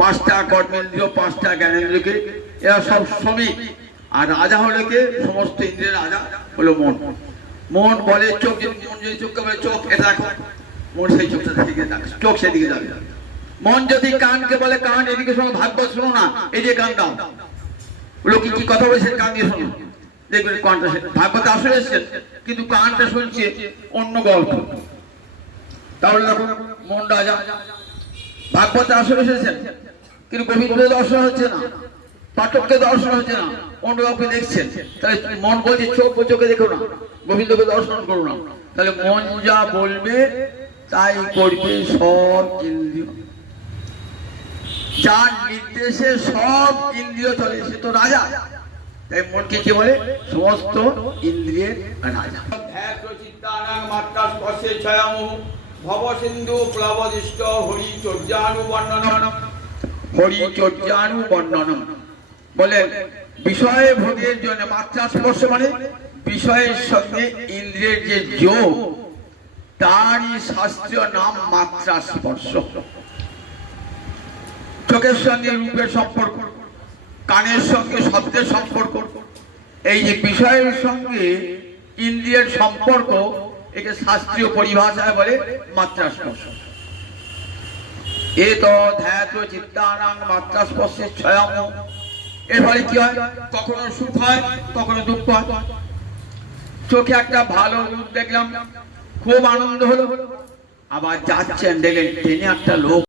পাঁচটা কর্মেন্দ্রিয়, পাঁচটা জ্ঞানেন্দ্রিয়কে, এরা সব শ্রমিক। আর রাজা হলো কে? সমস্ত ইন্দ্রিয়ের রাজা হলো মন। মন বলে চোখ, মন যদি চোখকে বলে চোখ এটা দেখো, মন সেই চোখটা দিকে যাবে, চোখ সেদিকে যাবে। মন যদি কানকে বলে কান এদিকে শোনো, ভাগবত শোনো না, এই যে কান দাও, লোকে কি কথা বলছে কান দিয়ে শোনো, দেখবেন কানটা ভাগবতে আসলে এসছেন কিন্তু কানটা শুনছে অন্য গল্প। তাহলে দেখো মন রাজা, ভাগবতে আসলে এসেছেন কিন্তু গোবিন্দ দর্শন হচ্ছে না, পাঠককে দর্শন হচ্ছে না, অন্য কাউকে দেখছেন। তাহলে মন বলছে চোখ চোখে দেখো না, গোবিন্দকে দর্শন করো না। তাহলে মন যা বলবে তাই করবে সব ইন্দ্রিয়, যার নির্দেশে সব ইন্দ্রিয় চলে, সে তো রাজা। তাই মনকে কি বলে? সমস্ত ইন্দ্রিয়ের রাজা। ভবসিন্ধু প্লবদিষ্ট হরিচর্যানুবর্ণনম, হরিচর্যানুবর্ণনম বলেন বিষয়ে ভোগের জন্য মাত্রা স্পর্শ মানে বিষয়ের সঙ্গে ইন্দ্রিয়ের যে যোগ, তারই শাস্ত্রীয় নাম মাত্রা স্পর্শ। চোখের সঙ্গে রূপের সম্পর্ক, কানের সঙ্গে শব্দের সম্পর্ক, এই যে বিষয়ের সঙ্গে ইন্দ্রিয়ের সম্পর্ক, একে শাস্ত্রীয় পরিভাষায় বলে মাত্রা স্পর্শ। এ তো ধ্যাত চিত্তানাং মাত্রা স্পর্শের ছয়ম। এর ফলে কি হয়? কখনো সুখ হয়, কখনো দুঃখ হয়। চোখে একটা ভালো রূপ দেখলাম, খুব আনন্দ হলো, আবার যাচ্ছেন দেখলেন ট্রেনে একটা লোক